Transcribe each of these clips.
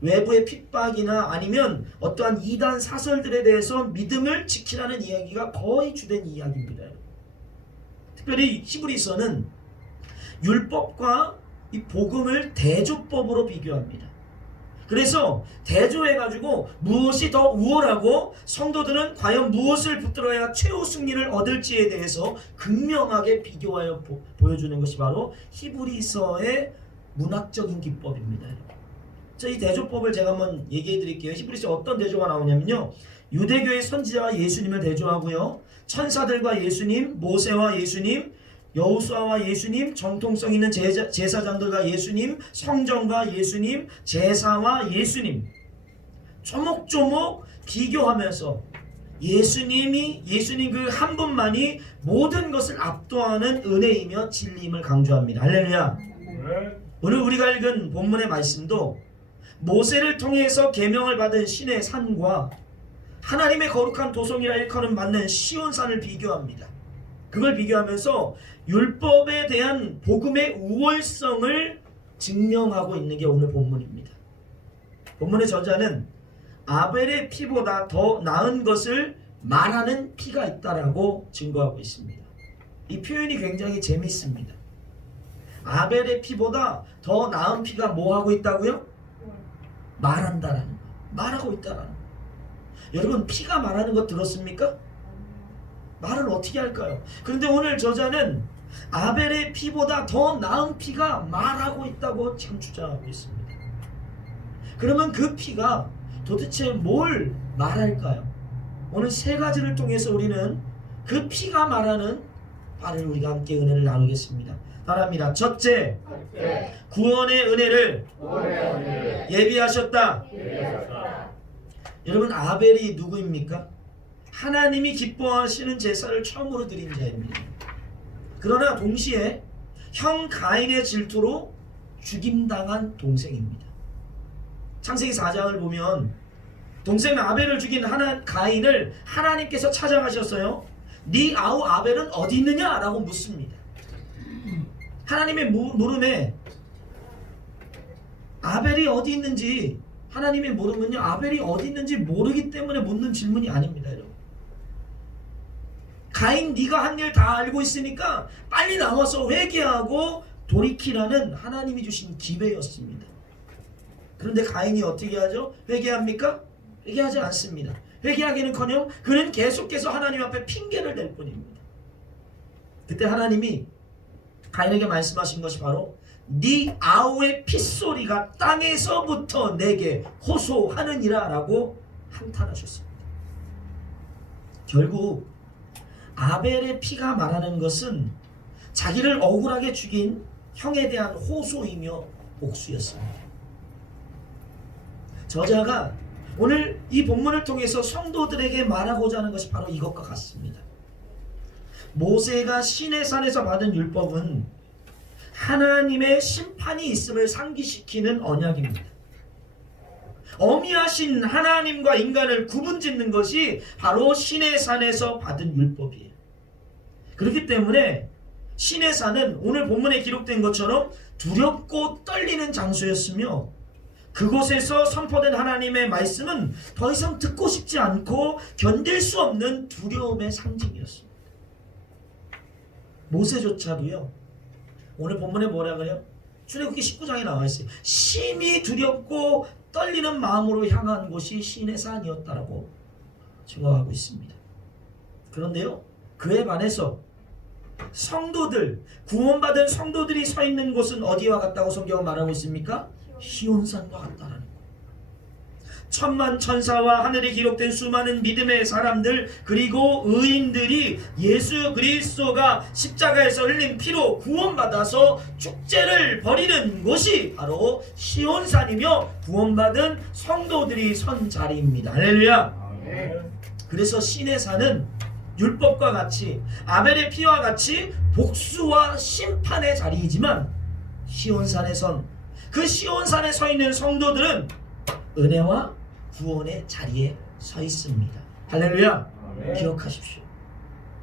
외부의 핍박이나 아니면 어떠한 이단 사설들에 대해서 믿음을 지키라는 이야기가 거의 주된 이야기입니다. 특별히 히브리서는 율법과 이 복음을 대조법으로 비교합니다. 그래서 대조해가지고 무엇이 더 우월하고 성도들은 과연 무엇을 붙들어야 최후 승리를 얻을지에 대해서 극명하게 비교하여 보여주는 것이 바로 히브리서의 문학적인 기법입니다. 자, 이 대조법을 제가 한번 얘기해 드릴게요. 히브리서 어떤 대조가 나오냐면요, 유대교의 선지자와 예수님을 대조하고요, 천사들과 예수님, 모세와 예수님, 여호수아와 예수님, 정통성 있는 제사장들과 예수님, 성전과 예수님, 제사와 예수님, 조목조목 비교하면서 예수님 그 한 분만이 모든 것을 압도하는 은혜이며 진리임을 강조합니다. 할렐루야. 오늘 우리가 읽은 본문의 말씀도 모세를 통해서 계명을 받은 신의 산과 하나님의 거룩한 도성이라 일컫는 맞는 시온산을 비교합니다. 그걸 비교하면서 율법에 대한 복음의 우월성을 증명하고 있는 게 오늘 본문입니다. 본문의 저자는 아벨의 피보다 더 나은 것을 말하는 피가 있다라고 증거하고 있습니다. 이 표현이 굉장히 재밌습니다. 아벨의 피보다 더 나은 피가 뭐 하고 있다고요? 말한다라는 거. 말하고 있다라는 거. 여러분, 피가 말하는 거 들었습니까? 말을 어떻게 할까요? 그런데 오늘 저자는 아벨의 피보다 더 나은 피가 말하고 있다고 지금 주장하고 있습니다. 그러면 그 피가 도대체 뭘 말할까요? 오늘 세 가지를 통해서 우리는 그 피가 말하는 바를 우리가 함께 은혜를 나누겠습니다. 따라합니다. 첫째, 구원의 은혜를 예비하셨다. 여러분, 아벨이 누구입니까? 하나님이 기뻐하시는 제사를 처음으로 드린 자입니다. 그러나 동시에 형 가인의 질투로 죽임당한 동생입니다. 창세기 4장을 보면 동생 아벨을 죽인 가인을 하나님께서 찾아가셨어요. 네 아우 아벨은 어디 있느냐? 라고 묻습니다. 하나님의 물음에 아벨이 어디 있는지, 하나님의 물음은요, 아벨이 어디 있는지 모르기 때문에 묻는 질문이 아닙니다. 여러분, 가인, 네가 한 일 다 알고 있으니까 빨리 나와서 회개하고 돌이키라는 하나님이 주신 기회였습니다. 그런데 가인이 어떻게 하죠? 회개합니까? 회개하지 않습니다. 회개하기는커녕 그는 계속해서 하나님 앞에 핑계를 댈 뿐입니다. 그때 하나님이 가인에게 말씀하신 것이 바로 네 아우의 핏소리가 땅에서부터 내게 호소하느니라 라고 한탄하셨습니다. 결국 아벨의 피가 말하는 것은 자기를 억울하게 죽인 형에 대한 호소이며 복수였습니다. 저자가 오늘 이 본문을 통해서 성도들에게 말하고자 하는 것이 바로 이것과 같습니다. 모세가 시내산에서 받은 율법은 하나님의 심판이 있음을 상기시키는 언약입니다. 어미하신 하나님과 인간을 구분짓는 것이 바로 시내산에서 받은 율법이에요. 그렇기 때문에 시내산은 오늘 본문에 기록된 것처럼 두렵고 떨리는 장소였으며, 그곳에서 선포된 하나님의 말씀은 더 이상 듣고 싶지 않고 견딜 수 없는 두려움의 상징이었습니다. 모세조차도요, 오늘 본문에 뭐라 그래요? 출애굽기 19장에 나와 있어요. 심히 두렵고 떨리는 마음으로 향한 곳이 시내산이었다라고 증거하고 있습니다. 그런데요, 그에 반해서 성도들, 구원받은 성도들이 서 있는 곳은 어디와 같다고 성경은 말하고 있습니까? 시온산과 같다라는 거예요. 천만 천사와 하늘에 기록된 수많은 믿음의 사람들, 그리고 의인들이 예수 그리스도가 십자가에서 흘린 피로 구원받아서 축제를 벌이는 곳이 바로 시온산이며 구원받은 성도들이 선 자리입니다. 할렐루야. 그래서 시내산은 율법과 같이 아벨의 피와 같이 복수와 심판의 자리이지만, 시온산에선 그 시온산에 서 있는 성도들은 은혜와 구원의 자리에 서 있습니다. 할렐루야. 기억하십시오.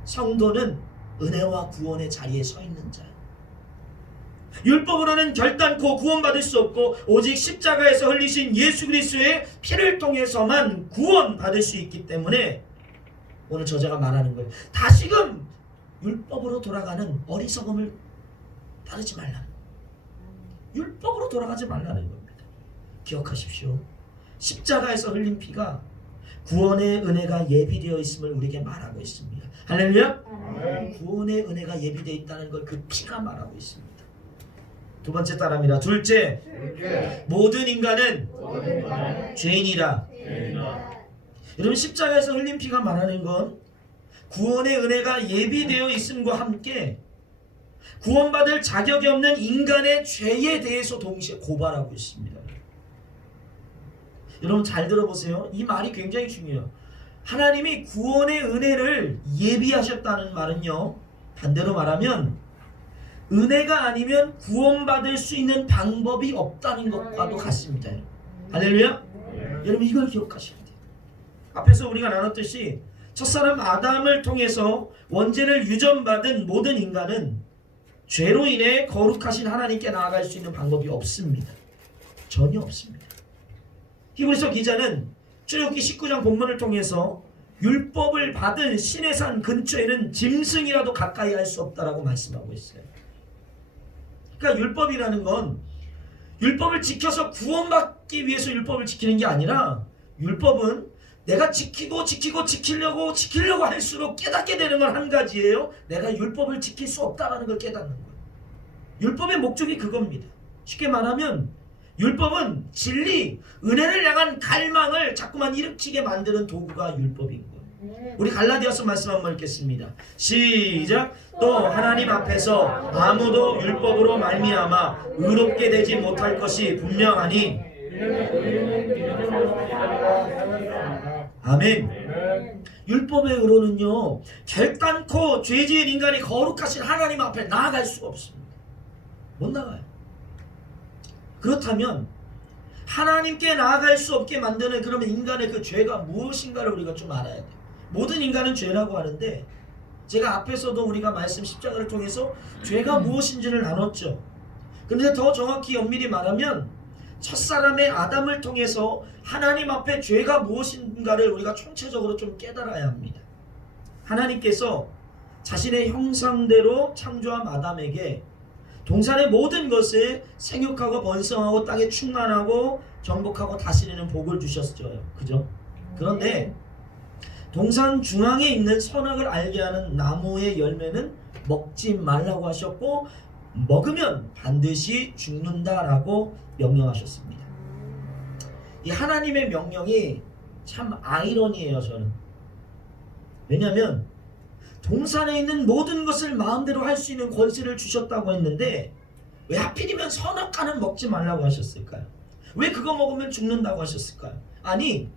성도는 은혜와 구원의 자리에 서 있는 자예요. 율법으로는 결단코 구원받을 수 없고 오직 십자가에서 흘리신 예수 그리스도의 피를 통해서만 구원받을 수 있기 때문에 오늘 저자가 말하는 거예요. 다시금 율법으로 돌아가는 어리석음을 따르지 말라는 거예요. 율법으로 돌아가지 말라는 겁니다. 기억하십시오. 십자가에서 흘린 피가 구원의 은혜가 예비되어 있음을 우리에게 말하고 있습니다. 할렐루야. 구원의 은혜가 예비되어 있다는 걸 그 피가 말하고 있습니다. 두 번째 따라합니다. 둘째, 모든 인간은 죄인이라. 여러분, 십자가에서 흘린 피가 말하는 건 구원의 은혜가 예비되어 있음과 함께 구원받을 자격이 없는 인간의 죄에 대해서 동시에 고발하고 있습니다. 여러분 잘 들어보세요. 이 말이 굉장히 중요해요. 하나님이 구원의 은혜를 예비하셨다는 말은요, 반대로 말하면 은혜가 아니면 구원받을 수 있는 방법이 없다는 것과도 같습니다. 할렐루야. 여러분 이걸 기억하셔야 돼요. 앞에서 우리가 나눴듯이 첫사람 아담을 통해서 원죄를 유전받은 모든 인간은 죄로 인해 거룩하신 하나님께 나아갈 수 있는 방법이 없습니다. 전혀 없습니다. 히브리서 기자는 출애굽기 19장 본문을 통해서 율법을 받은 신의 산 근처에는 짐승이라도 가까이 할 수 없다라고 말씀하고 있어요. 그러니까 율법이라는 건 율법을 지켜서 구원받기 위해서 율법을 지키는 게 아니라, 율법은 내가 지키려고 할수록 깨닫게 되는 건 한 가지예요. 내가 율법을 지킬 수 없다라는 걸 깨닫는 거예요. 율법의 목적이 그겁니다. 쉽게 말하면 율법은 진리, 은혜를 향한 갈망을 자꾸만 일으키게 만드는 도구가 율법인 거예요. 우리 갈라디아서 말씀 한번 읽겠습니다. 시작. 또 하나님 앞에서 아무도 율법으로 말미암아 의롭게 되지 못할 것이 분명하니. 아멘. 율법의 의로는요, 결단코 죄지은 인간이 거룩하신 하나님 앞에 나아갈 수가 없습니다. 못 나가요. 그렇다면 하나님께 나아갈 수 없게 만드는 그러면 인간의 그 죄가 무엇인가를 우리가 좀 알아야 돼요. 모든 인간은 죄라고 하는데, 제가 앞에서도 우리가 말씀 십자가를 통해서 죄가 무엇인지를 나눴죠. 그런데 더 정확히 엄밀히 말하면 첫사람의 아담을 통해서 하나님 앞에 죄가 무엇인가를 우리가 총체적으로 좀 깨달아야 합니다. 하나님께서 자신의 형상대로 창조한 아담에게 동산의 모든 것을 생육하고 번성하고 땅에 충만하고 정복하고 다스리는 복을 주셨죠. 그죠? 그런데 동산 중앙에 있는 선악을 알게 하는 나무의 열매는 먹지 말라고 하셨고, 먹으면 반드시 죽는다라고 명령하셨습니다. 이 하나님의 명령이 참 아이러니해요, 저는. 왜냐하면 동산에 있는 모든 것을 마음대로 할 수 있는 권세를 주셨다고 했는데, 왜 하필이면 선악과는 먹지 말라고 하셨을까요? 왜 그거 먹으면 죽는다고 하셨을까요? 아니,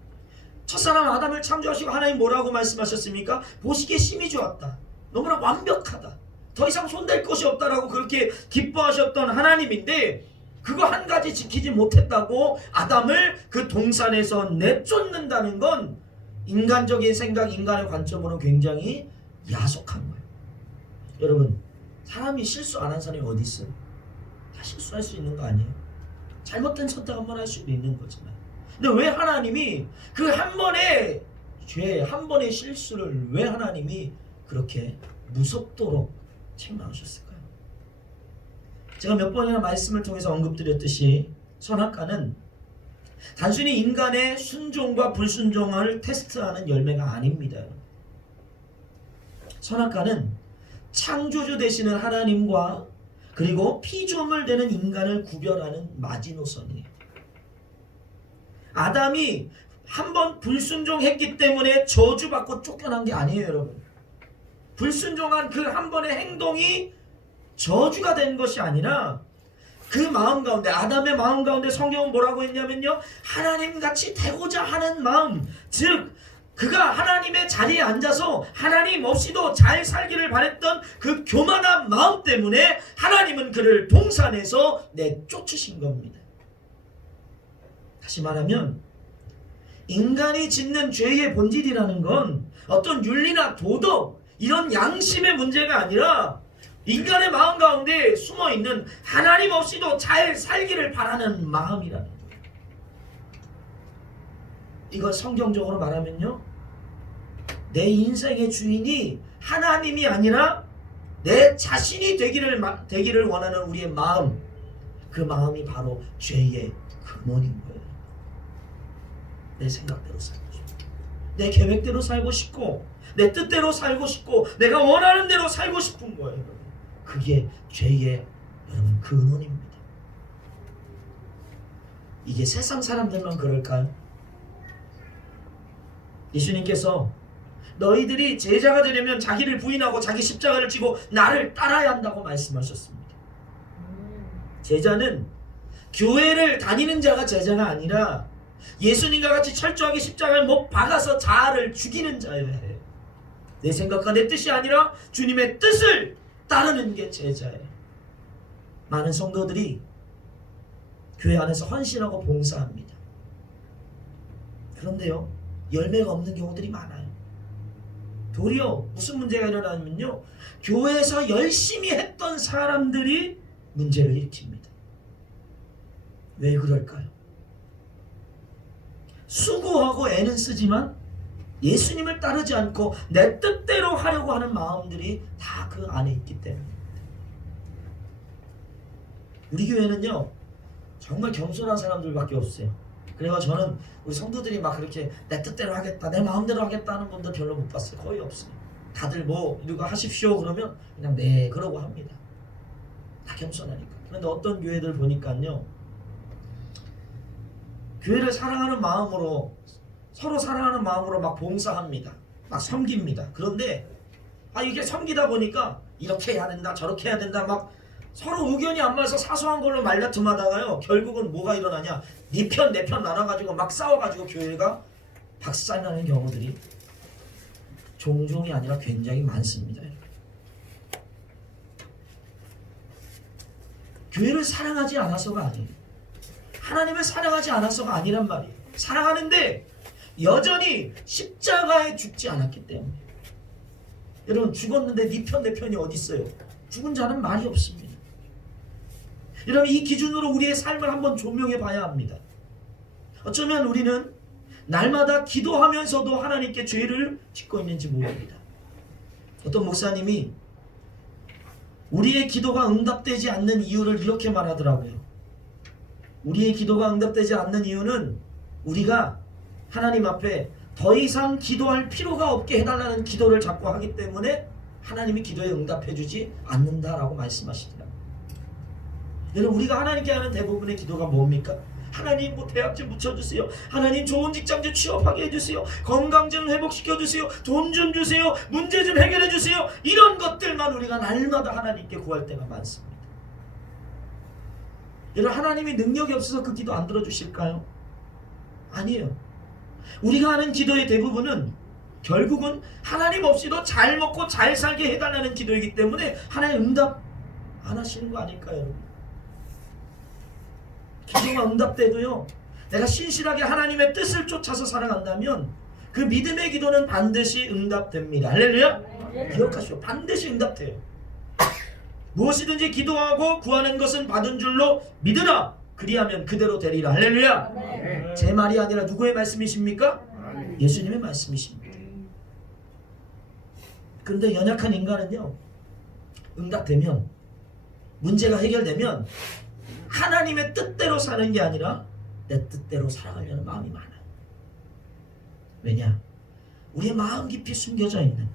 첫사람 아담을 창조하시고 하나님 뭐라고 말씀하셨습니까? 보시기에 심히 좋았다. 너무나 완벽하다. 더 이상 손댈 것이 없다라고 그렇게 기뻐하셨던 하나님인데, 그거 한 가지 지키지 못했다고 아담을 그 동산에서 내쫓는다는 건 인간적인 생각, 인간의 관점으로 굉장히 야속한 거예요. 여러분, 사람이 실수 안 한 사람이 어디 있어요? 다 실수할 수 있는 거 아니에요? 잘못된 선택 한 번 할 수도 있는 거지만, 근데 왜 하나님이 그 한 번의 죄, 한 번의 실수를 왜 하나님이 그렇게 무섭도록 책망하셨을까요? 제가 몇 번이나 말씀을 통해서 언급드렸듯이 선악과는 단순히 인간의 순종과 불순종을 테스트하는 열매가 아닙니다. 선악과는 창조주 되시는 하나님과 그리고 피조물 되는 인간을 구별하는 마지노선이에요. 아담이 한번 불순종했기 때문에 저주받고 쫓겨난 게 아니에요, 여러분. 불순종한 그 한 번의 행동이 저주가 된 것이 아니라 그 마음 가운데, 아담의 마음 가운데 성경은 뭐라고 했냐면요, 하나님같이 되고자 하는 마음, 즉 그가 하나님의 자리에 앉아서 하나님 없이도 잘 살기를 바랬던 그 교만한 마음 때문에 하나님은 그를 동산에서 내쫓으신 겁니다. 다시 말하면 인간이 짓는 죄의 본질이라는 건 어떤 윤리나 도덕, 이런 양심의 문제가 아니라 인간의 마음 가운데 숨어있는 하나님 없이도 잘 살기를 바라는 마음이라는 거예요. 이걸 성경적으로 말하면요, 내 인생의 주인이 하나님이 아니라 내 자신이 되기를 원하는 우리의 마음, 그 마음이 바로 죄의 근원인 거예요. 내 생각대로 살고 싶고, 내 계획대로 살고 싶고, 내 뜻대로 살고 싶고, 내가 원하는 대로 살고 싶은 거예요. 그게 죄의 여러분 근원입니다. 이게 세상 사람들만 그럴까요? 예수님께서 너희들이 제자가 되려면 자기를 부인하고 자기 십자가를 지고 나를 따라야 한다고 말씀하셨습니다. 제자는 교회를 다니는 자가 제자가 아니라 예수님과 같이 철저하게 십자가를 못 박아서 자아를 죽이는 자여야 해요. 내 생각과 내 뜻이 아니라 주님의 뜻을 따르는 게 제자예요. 많은 성도들이 교회 안에서 헌신하고 봉사합니다. 그런데요, 열매가 없는 경우들이 많아요. 도리어 무슨 문제가 일어나면요, 교회에서 열심히 했던 사람들이 문제를 일으킵니다. 왜 그럴까요? 수고하고 애는 쓰지만 예수님을 따르지 않고 내 뜻대로 하려고 하는 마음들이 다 그 안에 있기 때문입니다. 우리 교회는요, 정말 겸손한 사람들밖에 없어요. 그래서 저는 우리 성도들이 막 그렇게 내 뜻대로 하겠다, 내 마음대로 하겠다 하는 분들 별로 못 봤어요. 거의 없어요. 다들 뭐 이거 하십시오 그러면 그냥 네 그러고 합니다. 다 겸손하니까. 그런데 어떤 교회들 보니까요, 교회를 사랑하는 마음으로, 서로 사랑하는 마음으로 막 봉사합니다. 막 섬깁니다. 그런데 이게 섬기다 보니까 이렇게 해야 된다, 저렇게 해야 된다, 막 서로 의견이 안 맞아서 사소한 걸로 말다툼하다가요, 결국은 뭐가 일어나냐, 네 편 내 편 나눠가지고 막 싸워가지고 교회가 박살나는 경우들이 종종이 아니라 굉장히 많습니다. 교회를 사랑하지 않아서가 아니에요. 하나님을 사랑하지 않아서가 아니란 말이에요. 사랑하는데 여전히 십자가에 죽지 않았기 때문에. 여러분, 죽었는데 네 편 내 편이 어디 있어요? 죽은 자는 말이 없습니다. 여러분, 이 기준으로 우리의 삶을 한번 조명해 봐야 합니다. 어쩌면 우리는 날마다 기도하면서도 하나님께 죄를 짓고 있는지 모릅니다. 어떤 목사님이 우리의 기도가 응답되지 않는 이유를 이렇게 말하더라고요. 우리의 기도가 응답되지 않는 이유는 우리가 하나님 앞에 더 이상 기도할 필요가 없게 해달라는 기도를 자꾸 하기 때문에 하나님이 기도에 응답해주지 않는다라고 말씀하시더라고요. 여러분, 우리가 하나님께 하는 대부분의 기도가 뭡니까? 하나님 뭐 대학 좀 붙여주세요. 하나님 좋은 직장 좀 취업하게 해주세요. 건강 좀 회복시켜주세요. 돈 좀 주세요. 문제 좀 해결해주세요. 이런 것들만 우리가 날마다 하나님께 구할 때가 많습니다. 여러분, 하나님이 능력이 없어서 그 기도 안 들어주실까요? 아니에요. 우리가 하는 기도의 대부분은 결국은 하나님 없이도 잘 먹고 잘 살게 해달라는 기도이기 때문에 하나님 응답 안 하시는 거 아닐까요, 여러분? 기도가 응답돼도요, 내가 신실하게 하나님의 뜻을 쫓아서 살아간다면 그 믿음의 기도는 반드시 응답됩니다. 할렐루야! 기억하시오. 반드시 응답돼요. 무엇이든지 기도하고 구하는 것은 받은 줄로 믿으라. 그리하면 그대로 되리라. 할렐루야! 제 말이 아니라 누구의 말씀이십니까? 예수님의 말씀이십니다. 그런데 연약한 인간은요, 응답되면, 문제가 해결되면 하나님의 뜻대로 사는 게 아니라 내 뜻대로 살아가려는 마음이 많아요. 왜냐? 우리의 마음 깊이 숨겨져 있는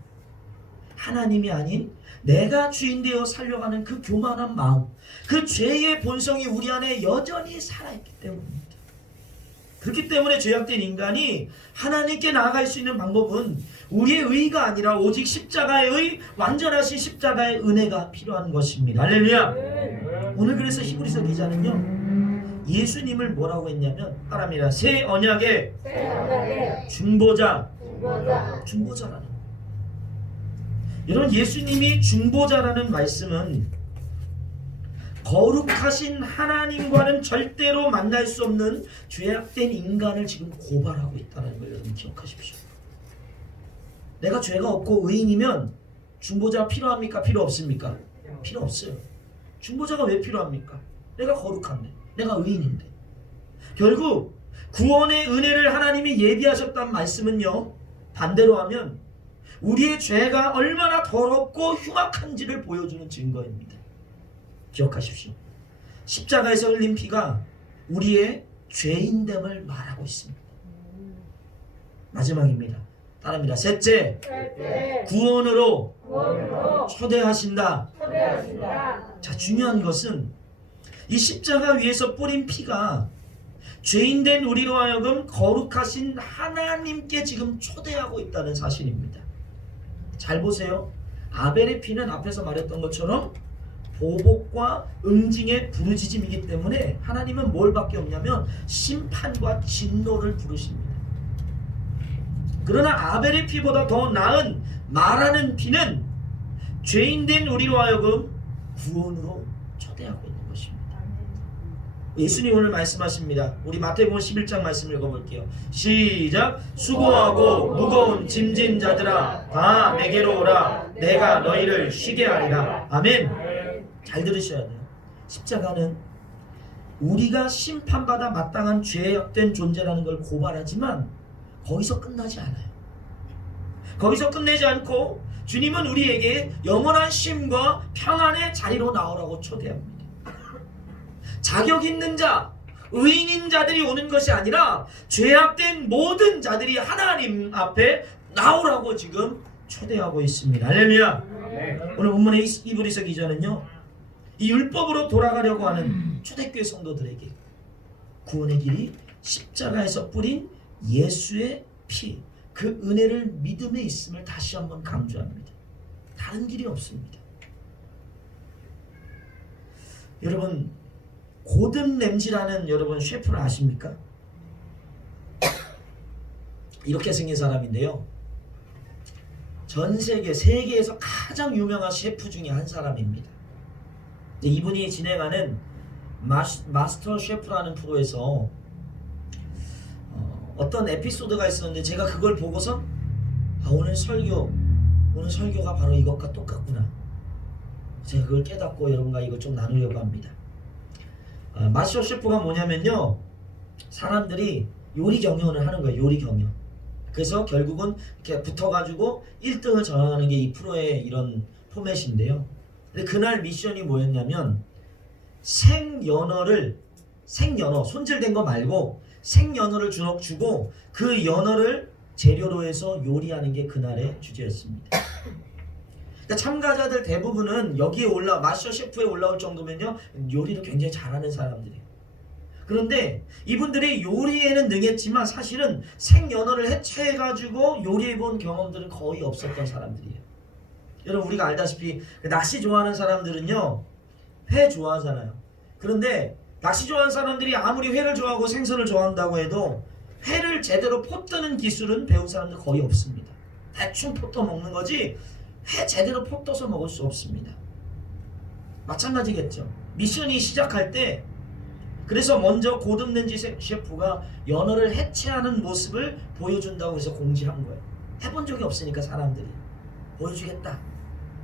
하나님이 아닌 내가 주인 되어 살려가는 그 교만한 마음, 그 죄의 본성이 우리 안에 여전히 살아있기 때문입니다. 그렇기 때문에 죄악된 인간이 하나님께 나아갈 수 있는 방법은 우리의 의가 아니라 오직 십자가의 의, 완전하신 십자가의 은혜가 필요한 것입니다. 할렐루야! 오늘 그래서 히브리서 기자는요, 예수님을 뭐라고 했냐면, 따라합니다. 새 언약의 중보자라는. 여러분, 예수님이 중보자라는 말씀은 거룩하신 하나님과는 절대로 만날 수 없는 죄악된 인간을 지금 고발하고 있다는 걸 여러분 기억하십시오. 내가 죄가 없고 의인이면 중보자가 필요합니까? 필요 없습니까? 필요 없어요. 중보자가 왜 필요합니까? 내가 거룩한데, 내가 의인인데. 결국 구원의 은혜를 하나님이 예비하셨다는 말씀은요, 반대로 하면 우리의 죄가 얼마나 더럽고 흉악한지를 보여주는 증거입니다. 기억하십시오. 십자가에서 흘린 피가 우리의 죄인됨을 말하고 있습니다. 마지막입니다. 따릅니다. 셋째, 구원으로 초대하신다. 자, 중요한 것은 이 십자가 위에서 뿌린 피가 죄인된 우리로 하여금 거룩하신 하나님께 지금 초대하고 있다는 사실입니다. 잘 보세요. 아벨의 피는 앞에서 말했던 것처럼 보복과 응징의 부르짖음이기 때문에 하나님은 뭘 밖에 없냐면 심판과 진노를 부르십니다. 그러나 아벨의 피보다 더 나은 말하는 피는 죄인된 우리로 하여금 구원으로 초대하고 있는 것입니다. 예수님 오늘 말씀하십니다. 우리 마태복음 11장 말씀 읽어볼게요. 시작. 수고하고 무거운 짐진 자들아 다 내게로 오라. 내가 너희를 쉬게 하리라. 아멘. 잘 들으셔야 돼요. 십자가는 우리가 심판받아 마땅한 죄악된 존재라는 걸 고발하지만 거기서 끝나지 않아요. 거기서 끝내지 않고 주님은 우리에게 영원한 쉼과 평안의 자리로 나오라고 초대합니다. 자격 있는 자, 의인인 자들이 오는 것이 아니라 죄악된 모든 자들이 하나님 앞에 나오라고 지금 초대하고 있습니다. 할렐루야. 오늘 본문의 히브리서 기자는요, 이 율법으로 돌아가려고 하는 초대교회 성도들에게 구원의 길이 십자가에서 뿌린 예수의 피, 그 은혜를 믿음에 있음을 다시 한번 강조합니다. 다른 길이 없습니다. 여러분, 고든 램지라는 여러분 셰프를 아십니까? 이렇게 생긴 사람인데요, 전 세계에서 가장 유명한 셰프 중에 한 사람입니다. 이분이 진행하는 마스터 셰프라는 프로에서 어떤 에피소드가 있었는데 제가 그걸 보고서 오늘 설교가 바로 이것과 똑같구나. 제가 그걸 깨닫고 여러분과 이걸 좀 나누려고 합니다. 마스터 셰프가 뭐냐면요, 사람들이 요리 경연을 하는 거예요. 요리 경연. 그래서 결국은 이렇게 붙어가지고 1등을 정하는 게 이 프로의 이런 포맷인데요. 근데 그날 미션이 뭐였냐면 생연어를 손질된 거 말고 생연어를 주고 그 연어를 재료로 해서 요리하는 게 그날의 주제였습니다. 그러니까 참가자들 대부분은 여기에 마스터 셰프에 올라올 정도면요, 요리를 굉장히 잘하는 사람들이에요. 그런데 이분들이 요리에는 능했지만 사실은 생연어를 해체해가지고 요리해본 경험들은 거의 없었던 사람들이에요. 여러분, 우리가 알다시피 낚시 좋아하는 사람들은요, 회 좋아하잖아요. 그런데 낚시 좋아하는 사람들이 아무리 회를 좋아하고 생선을 좋아한다고 해도 회를 제대로 포 뜨는 기술은 배운 사람들 거의 없습니다. 대충 포 떠 먹는 거지 회 제대로 포 떠서 먹을 수 없습니다. 마찬가지겠죠. 미션이 시작할 때 그래서 먼저 고든 램지 셰프가 연어를 해체하는 모습을 보여준다고 해서 공지한 거예요. 해본 적이 없으니까 사람들이 보여주겠다.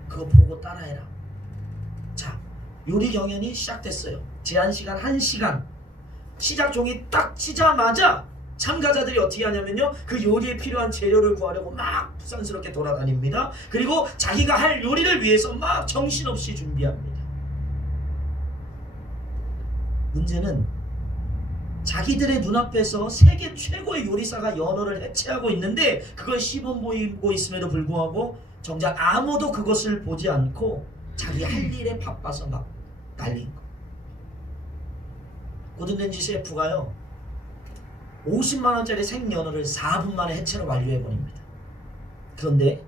그거 보고 따라해라. 자, 요리 경연이 시작됐어요. 제한 시간 1시간. 시작 종이 딱 치자마자 참가자들이 어떻게 하냐면요, 그 요리에 필요한 재료를 구하려고 막 부산스럽게 돌아다닙니다. 그리고 자기가 할 요리를 위해서 막 정신없이 준비합니다. 문제는 자기들의 눈앞에서 세계 최고의 요리사가 연어를 해체하고 있는데 그걸 시범 보이고 있음에도 불구하고 정작 아무도 그것을 보지 않고 자기 할 일에 바빠서 막 날린 거. 고든 램지 셰프가요, 50만원짜리 생연어를 4분 만에 해체로 완료해버립니다. 그런데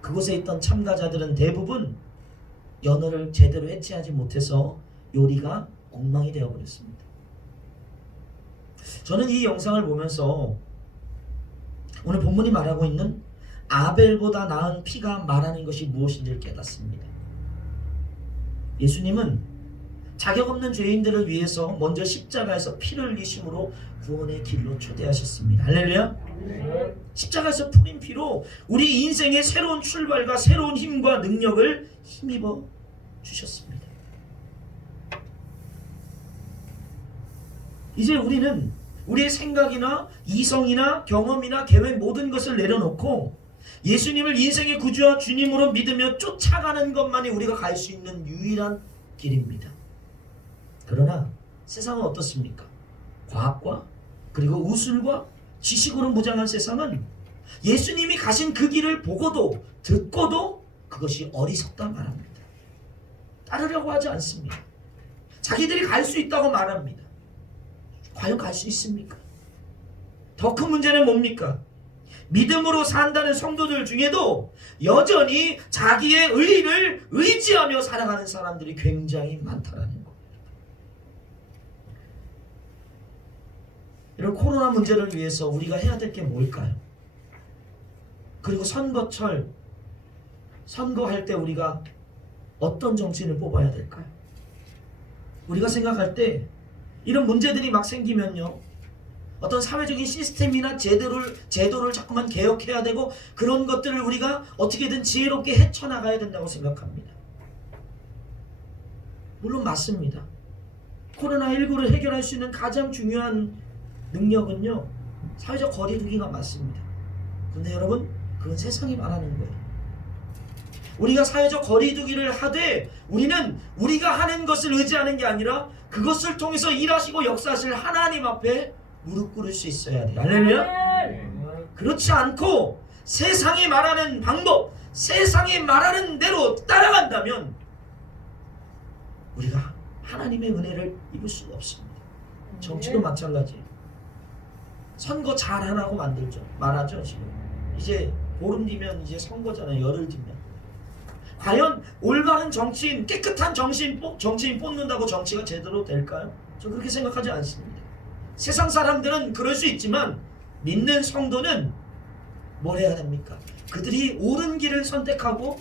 그곳에 있던 참가자들은 대부분 연어를 제대로 해체하지 못해서 요리가 엉망이 되어버렸습니다. 저는 이 영상을 보면서 오늘 본문이 말하고 있는 아벨보다 나은 피가 말하는 것이 무엇인지를 깨닫습니다. 예수님은 자격 없는 죄인들을 위해서 먼저 십자가에서 피를 흘리심으로 구원의 길로 초대하셨습니다. 할렐루야. 십자가에서 뿌린 피로 우리 인생의 새로운 출발과 새로운 힘과 능력을 힘입어 주셨습니다. 이제 우리는 우리의 생각이나 이성이나 경험이나 계획 모든 것을 내려놓고 예수님을 인생의 구주와 주님으로 믿으며 쫓아가는 것만이 우리가 갈 수 있는 유일한 길입니다. 그러나 세상은 어떻습니까? 과학과 그리고 우술과 지식으로 무장한 세상은 예수님이 가신 그 길을 보고도 듣고도 그것이 어리석다 말합니다. 따르려고 하지 않습니다. 자기들이 갈 수 있다고 말합니다. 과연 갈 수 있습니까? 더 큰 문제는 뭡니까? 믿음으로 산다는 성도들 중에도 여전히 자기의 의의를 의지하며 살아가는 사람들이 굉장히 많다라는 겁니다. 이런 코로나 문제를 위해서 우리가 해야 될 게 뭘까요? 그리고 선거철, 선거할 때 우리가 어떤 정치인을 뽑아야 될까요? 우리가 생각할 때 이런 문제들이 막 생기면요, 어떤 사회적인 시스템이나 제도를 자꾸만 개혁해야 되고 그런 것들을 우리가 어떻게든 지혜롭게 헤쳐나가야 된다고 생각합니다. 물론 맞습니다. 코로나19를 해결할 수 있는 가장 중요한 능력은요, 사회적 거리두기가 맞습니다. 그런데 여러분, 그건 세상이 말하는 거예요. 우리가 사회적 거리두기를 하되 우리는 우리가 하는 것을 의지하는 게 아니라 그것을 통해서 일하시고 역사하실 하나님 앞에 무릎 꿇을 수 있어야 돼요. 할렐루야. 그렇지 않고 세상이 말하는 방법, 세상이 말하는 대로 따라간다면 우리가 하나님의 은혜를 입을 수가 없습니다. 정치도 마찬가지예요. 선거 잘하라고 만들죠. 말하죠. 지금 이제 보름 뒤면 이제 선거잖아요. 열흘 뒤면. 과연 올바른 정치인, 깨끗한 정치인 뽑는다고 정치가 제대로 될까요? 저 그렇게 생각하지 않습니다. 세상 사람들은 그럴 수 있지만 믿는 성도는 뭘 해야 됩니까? 그들이 옳은 길을 선택하고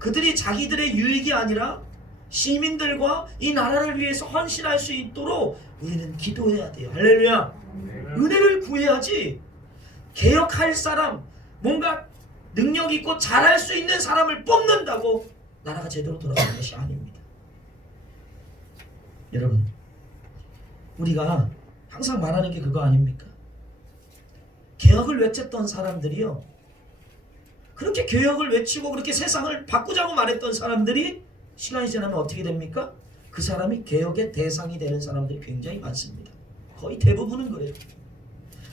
그들이 자기들의 유익이 아니라 시민들과 이 나라를 위해서 헌신할 수 있도록 우리는 기도해야 돼요. 할렐루야. 은혜를 구해야지 개혁할 사람, 뭔가 능력 있고 잘할 수 있는 사람을 뽑는다고 나라가 제대로 돌아가는 것이 아닙니다. 여러분, 우리가 항상 말하는 게 그거 아닙니까? 개혁을 외쳤던 사람들이요, 그렇게 개혁을 외치고 그렇게 세상을 바꾸자고 말했던 사람들이 시간이 지나면 어떻게 됩니까? 그 사람이 개혁의 대상이 되는 사람들이 굉장히 많습니다. 거의 대부분은 그래요.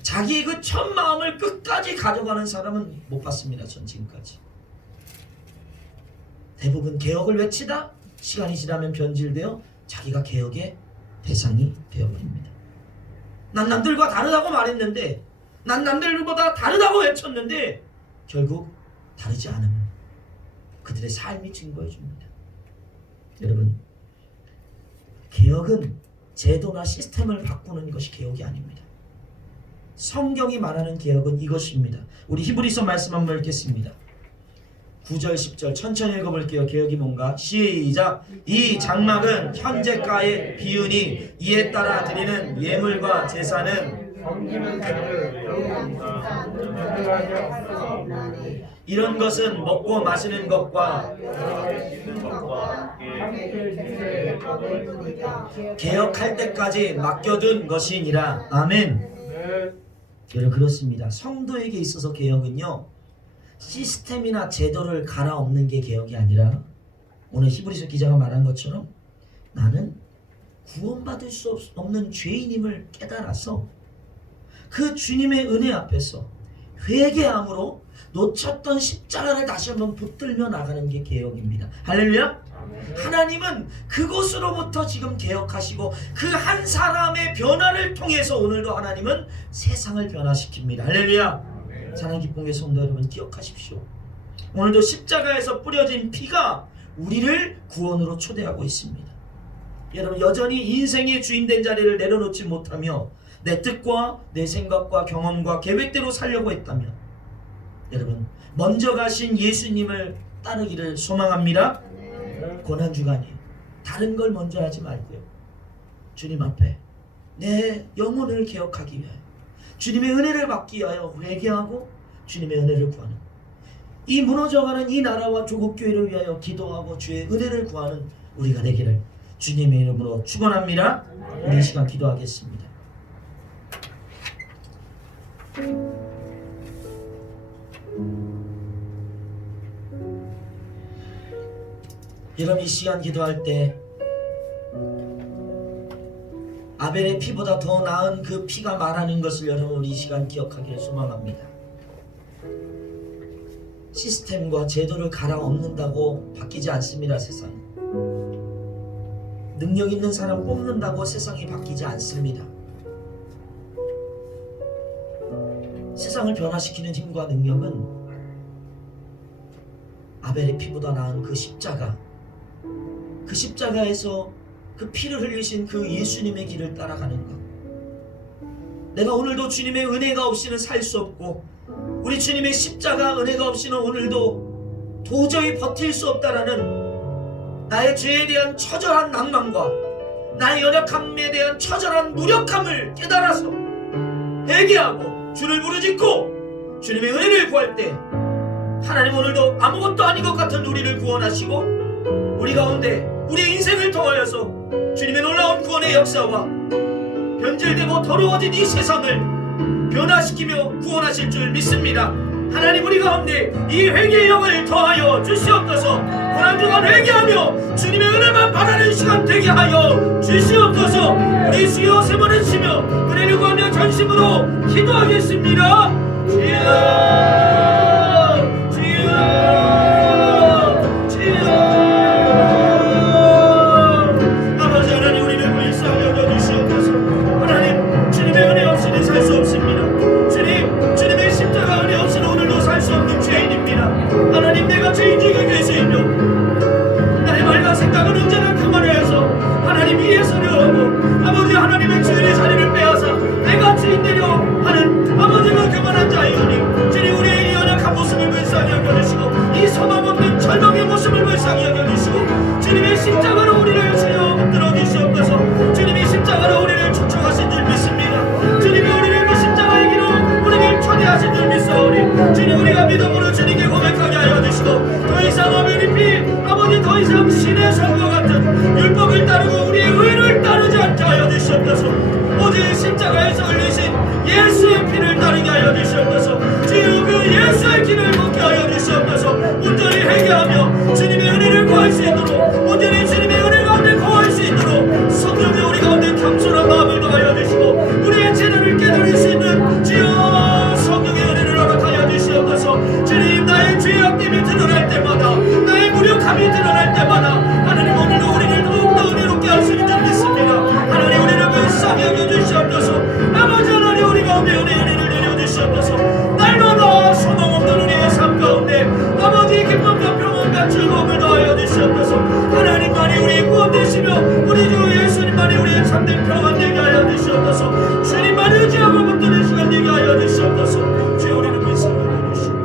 자기의 그 첫 마음을 끝까지 가져가는 사람은 못 봤습니다. 전 지금까지. 대부분 개혁을 외치다 시간이 지나면 변질되어 자기가 개혁의 대상이 되어버립니다. 난 남들과 다르다고 말했는데, 난 남들보다 다르다고 외쳤는데 결국 다르지 않음 그들의 삶이 증거해 줍니다. 여러분, 개혁은 제도나 시스템을 바꾸는 것이 개혁이 아닙니다. 성경이 말하는 개혁은 이것입니다. 우리 히브리서 말씀 한번 읽겠습니다. 9절 10절 천천히 읽어볼게요. 개혁이 뭔가? 시작. 이 장막은 현재가의 비유니 이에 따라 드리는 예물과 제사는 이런 것은 먹고 마시는 것과 개혁할 때까지 맡겨둔 것이니라. 아멘. 여러분, 그렇습니다. 성도에게 있어서 개혁은요, 시스템이나 제도를 갈아엎는 게 개혁이 아니라 오늘 히브리서 기자가 말한 것처럼 나는 구원받을 수 없는 죄인임을 깨달아서 그 주님의 은혜 앞에서 회개함으로 놓쳤던 십자가를 다시 한번 붙들며 나가는 게 개혁입니다. 할렐루야. 하나님은 그곳으로부터 지금 개혁하시고 그 한 사람의 변화를 통해서 오늘도 하나님은 세상을 변화시킵니다. 할렐루야. 사랑하는 기쁨의 성도 여러분, 기억하십시오. 오늘도 십자가에서 뿌려진 피가 우리를 구원으로 초대하고 있습니다. 여러분, 여전히 인생의 주인된 자리를 내려놓지 못하며 내 뜻과 내 생각과 경험과 계획대로 살려고 했다면 여러분, 먼저 가신 예수님을 따르기를 소망합니다. 고난주간이에요. 다른 걸 먼저 하지 말고요, 주님 앞에 내 영혼을 개혁하기 위하여 주님의 은혜를 받기 위하여 회개하고 주님의 은혜를 구하는, 이 무너져가는 이 나라와 조국교회를 위하여 기도하고 주의 은혜를 구하는 우리가 되기를 주님의 이름으로 축원합니다. 우리 이 시간 기도하겠습니다. 여러분, 이 시간 기도할 때 아벨의 피보다 더 나은 그 피가 말하는 것을 여러분 우리 이 시간 기억하기를 소망합니다. 시스템과 제도를 갈아엎는다고 바뀌지 않습니다. 세상이 능력 있는 사람 뽑는다고 세상이 바뀌지 않습니다. 세상을 변화시키는 힘과 능력은 아벨의 피보다 나은 그 십자가, 그 십자가에서 그 피를 흘리신 그 예수님의 길을 따라가는 것. 내가 오늘도 주님의 은혜가 없이는 살 수 없고, 우리 주님의 십자가 은혜가 없이는 오늘도 도저히 버틸 수 없다라는 나의 죄에 대한 처절한 낭만과 나의 연약함에 대한 처절한 무력함을 깨달아서 회개하고 주를 부르짖고 주님의 은혜를 구할 때, 하나님 오늘도 아무것도 아닌 것 같은 우리를 구원하시고 우리 가운데 우리의 인생을 통하여서 주님의 놀라운 구원의 역사와 변질되고 더러워진 이 세상을 변화시키며 구원하실 줄 믿습니다. 하나님, 우리 가운데 이 회개의 영을 더하여 주시옵소서. 고난주간 회개하며 주님의 은혜만 바라는 시간 되게 하여 주시옵소서. 우리 주여 세 번 외치며 은혜를 구하며 전심으로 기도하겠습니다. 주여, 주여, 주여. 아버지 하나님, 우리를 불쌍히 여겨주시옵소서. 하나님, 주님의 은혜 없이는 살 수 없습니다. 주님의 십자가 은혜 없이는 오늘도 살 수 없는 죄인입니다. 하나님, 내가 죄인 중에 계시며 나의 말과 생각은 언제나 교만하여서 하나님 위에서려 하고 아버지 하나님의 주인의 자리를 빼앗아 내가 주인 되려 하는 아버지가 교만한 자이오니, 주님 우리의 이 연약한 모습을 불쌍히 여겨주시고 이 소망 없는 절망의 모습을 불쌍히 여겨주시고 주님의 십자가로 우리를 주여 붙들어 주시옵소서. 주님이 십자가로 우리를 초청하신 줄 믿습니다. 주님이 우리를 그 십자가의 길로 우리를 초대하신 줄 믿사오니, 주님 우리가 믿음으로 주님께 고백하게 하여 주시고 더 이상 아벨의 피, 아버지 더 이상 신의 손과 같은 율법을 따르고 우리의 의를 따르지 않게 하여 주시옵소서. 오직 십자가에서 흘리신 예수의 피를 따르게 하여 주시옵소서. 주여 그 예수의 길을 걷게 하여 주시옵소서. 온전히 회개하며 주님의 은혜를 구할 수 있도록, 온전히 주님의 은혜 가운데 거할 수 있도록 성령의 우리 가운데 겸손한 마음을 더하여 주시고 우리의 죄를 깨달을 수 있는 주여 성령의 은혜를 허락하여 주시옵소서. 주님, 나의 죄악됨이 드러날 때마다, 나의 무력함이 드러날 때마다 하나님 오늘도 우리를 더욱더 은혜롭게 하시는 줄 믿습니다. 하나님 우리를 불쌍히 여겨주시옵소서. 아버지 하나님, 우리 가운데 은혜를 내려주시옵소서. 날마다 소망 없는 우리의 삶 가운데 아버지 기쁨과 평안과 즐거움을 더하여 주시옵소서. 하나님만이 우리의 구원 되시며 우리 주 예수님만이 우리의 참된 평안 되게 하여 주시옵소서. 주님만 의지하고 붙드는 시간 되게 하여 주시옵소서. 주여 우리를 불쌍히 여겨주시옵소서.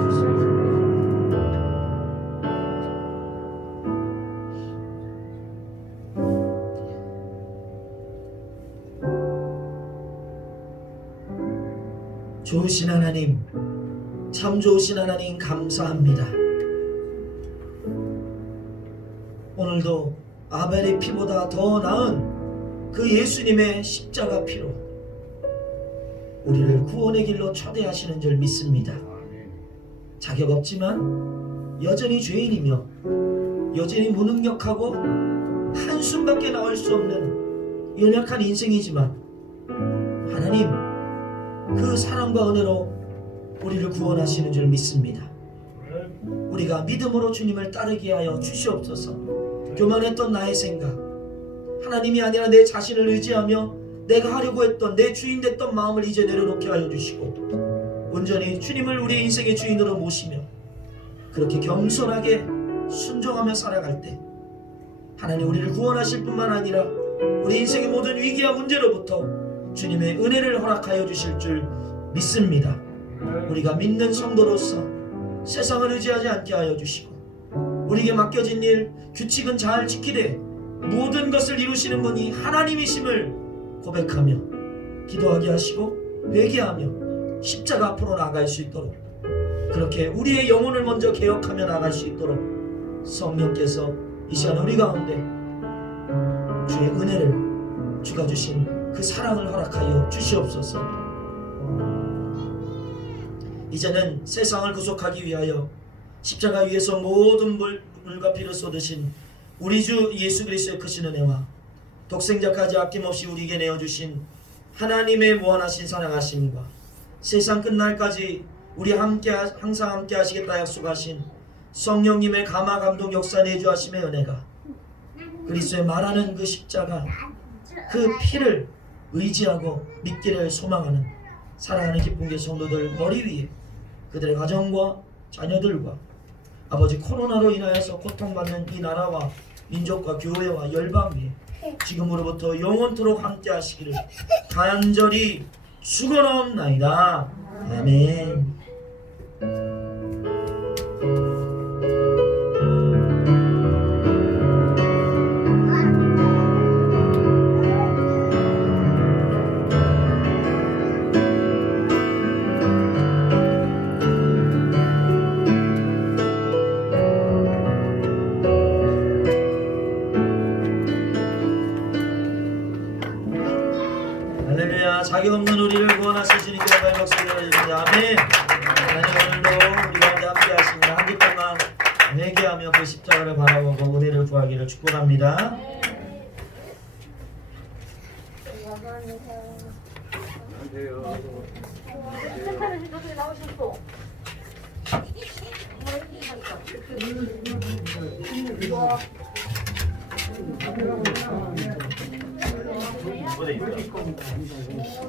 좋으신 하나님, 참 좋으신 하나님 감사합니다. 오늘도 아벨의 피보다 더 나은 그 예수님의 십자가 피로 우리를 구원의 길로 초대하시는 줄 믿습니다. 자격 없지만 여전히 죄인이며 여전히 무능력하고 한숨밖에 나올 수 없는 연약한 인생이지만 하나님, 그 사랑과 은혜로 우리를 구원하시는 줄 믿습니다. 우리가 믿음으로 주님을 따르게 하여 주시옵소서. 교만했던 나의 생각, 하나님이 아니라 내 자신을 의지하며 내가 하려고 했던 내 주인 됐던 마음을 이제 내려놓게 하여 주시고 온전히 주님을 우리의 인생의 주인으로 모시며 그렇게 겸손하게 순종하며 살아갈 때 하나님 우리를 구원하실 뿐만 아니라 우리 인생의 모든 위기와 문제로부터 주님의 은혜를 허락하여 주실 줄 믿습니다. 우리가 믿는 성도로서 세상을 의지하지 않게 하여 주시고 우리에게 맡겨진 일, 규칙은 잘 지키되 모든 것을 이루시는 분이 하나님이심을 고백하며 기도하게 하시고 회개하며 십자가 앞으로 나아갈 수 있도록, 그렇게 우리의 영혼을 먼저 개혁하며 나아갈 수 있도록 성령께서 이 시간 우리 가운데 주의 은혜를, 주가 주신 그 사랑을 허락하여 주시옵소서. 이제는 세상을 구속하기 위하여 십자가 위에서 모든 물과 피를 쏟으신 우리 주 예수 그리스도의 크신 은혜와 독생자까지 아낌없이 우리에게 내어주신 하나님의 무한하신 사랑하심과 세상 끝날까지 우리 항상 함께 하시겠다 약속하신 성령님의 감화 감동 역사 내주하심의 은혜가, 그리스도의 말하는 그 십자가, 그 피를 의지하고 믿기를 소망하는 사랑하는 기쁨의 성도들 머리 위에, 그들의 가정과 자녀들과 아버지 코로나로 인하여서 고통받는 이 나라와 민족과 교회와 열방 위에 지금으로부터 영원토록 함께 하시기를 간절히 축원하옵나이다. 아멘. 할렐루야. 자격 없는 우리를 구원하실 주님께 영광의 박수를 드립니다. 아멘. 하나님 오늘도 우리 가운데 함께 하십니다. 한 주 동안 회개하며 그 십자가를 바라보고 은혜를 구하기를 축복합니다. 어디 있어?